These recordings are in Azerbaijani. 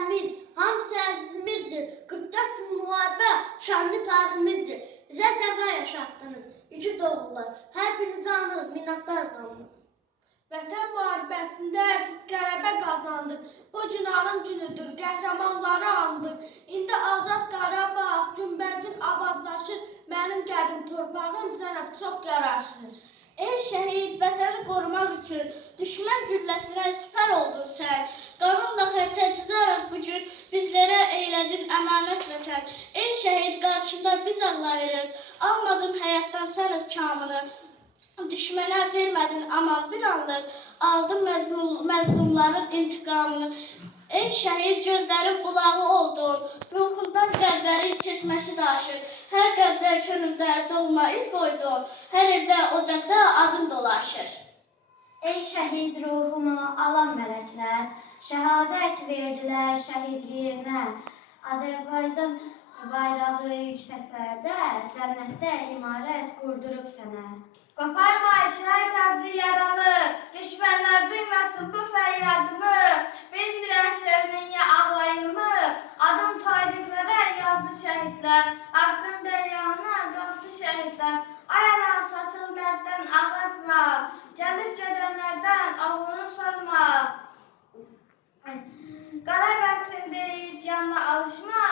şəhidlərimiz, hamısı əzizimizdir. 44 gün müharibə şanlı tariximizdir. Bizə cəfa yaşatdınız, igid oğullar. Hər birinizə anırıq, minnətdar qalınız. Vətən müharibəsində biz qələbə qazandıq. Bu gün alım günüdür, qəhrəmanları andıq. İndi azad Qarabağ günbərgin avazlaşır. Mənim qədim torpağım sənə çox yaraşır. Ey şəhid, vətəni qorumaq üçün düşmən gülləsinə sipər oldun sən. Qanınla xərtə cızaraq bugün bizlərə eylədin əmanət vətən. Ey şəhid, qarşında biz ağlayırıq. Almadın həyatdan sən öz kamını. Düşmənə vermədin aman bir anlıq. Aldın məzlumların intiqamını. Ey şəhid, gözlərin qulağı oldun. Ruhundan qəlblərin çeşməsi daşır. Hər qəlbdə könüldə doğma iz qoydun. Hər evdə ocaqda adın dolaşır. Ey şəhid ruhunu alan mələklər, şəhadət verdilər şəhidliyinə. Azərbaycan bayrağı yüksəklərdə, cənnətdə imarət qurdurub sənə. Qoparma şəhid adlı yaramı, düşmənlər duymasın bu fəryadımı. Bilmirəm sevdin ya ağlayımı, adım tarixlərə yazdı şəhidlər. Haqqın dəryağına qalxdı şəhidlər. Ay ana saçın dərddən ağartma, gəlib gedənlərdən oğlunu sorma. Qara bəxtin deyib yanına alışma,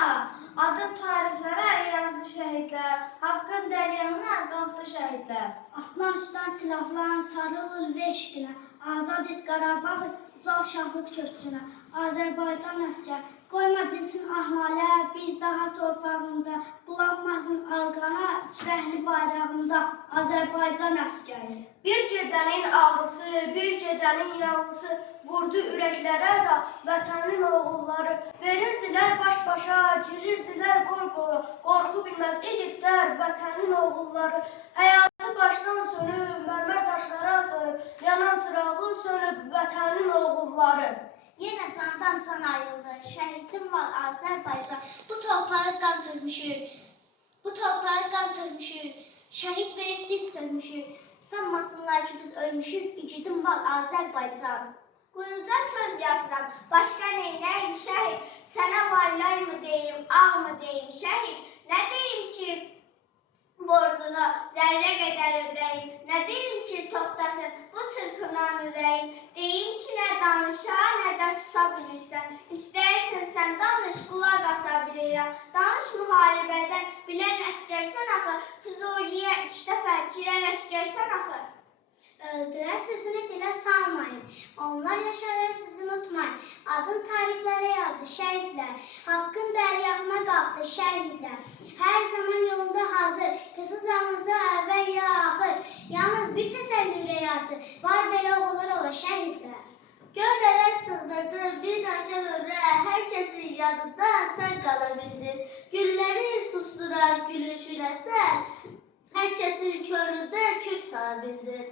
adım tarixlərə yazdı şəhidlər. Haqqın dəryağına qalxdı şəhidlər. Atlan sudan silahlan, sarılır veşqinə. Azad et Qarabağı, ucal şahlıq köşkünə. Azərbaycan əsgər, qoyma dinsin ahnalə, bir daha torpağında. Bulanmasın alqana, üçrəhli bayrağında. Azərbaycan əsgəri. Bir gecənin ağrısı, bir gecənin yanğısı vurdu ürəklərə də vətənin oğulları. Verirdilər baş-başa, girirdilər qor-qora. Qorxu bilməz igidlər, vətənin oğulları. Həyatı başdan sönüb, mərmər daşlara dönüb, yanan çırağı sönüb vətənin oğulları. Yenə candan can ayrıldı, şəhidim var Azərbaycan. Bu torpağı qan tökmüşük, bu torpağı qan tökmüşük. Şəhid verib diz çökmüşük. Sanmasınlar ki biz ölmüşük, igidim var Azərbaycan. Quyruca söz yazıram, başqa neynəyim şəhid? Sənə vaylay mı deyim, ağ mı deyim şəhid? Nə deyim ki borcunu zərrə qədər ödəyim? Nə deyim ki toxtasın bu çırpınan ürəyim? Deyim ki nə danışa, nə də susa bilirsən. İstəyirsən sən danış, qulaq asa bilirəm. Danış müharibədən, bilən əsgərsən axı. Füzuliyə 3 dəfə girən əsgərsən axı. Öldülər sözünü dilə salmayın. Onlar yaşarlar sizi unutmayın. Adın tarixlərə yazdı şəhidlər. Haqqın dəryağına qalxdı şəhidlər. Hər zaman yolunda hazır. Qızıl canlıca əvvəl ya axır. Yalnız bir təsəlli ürəyə açır. Var belə oğullar ola şəhidlər. Gövdələr sığdırdı bir nəkəm ömrə. Hər kəsin yadında sən qala bildin. Gülləri sustura gülüşünə sən. Hər kəsin köründə kök sala bildin.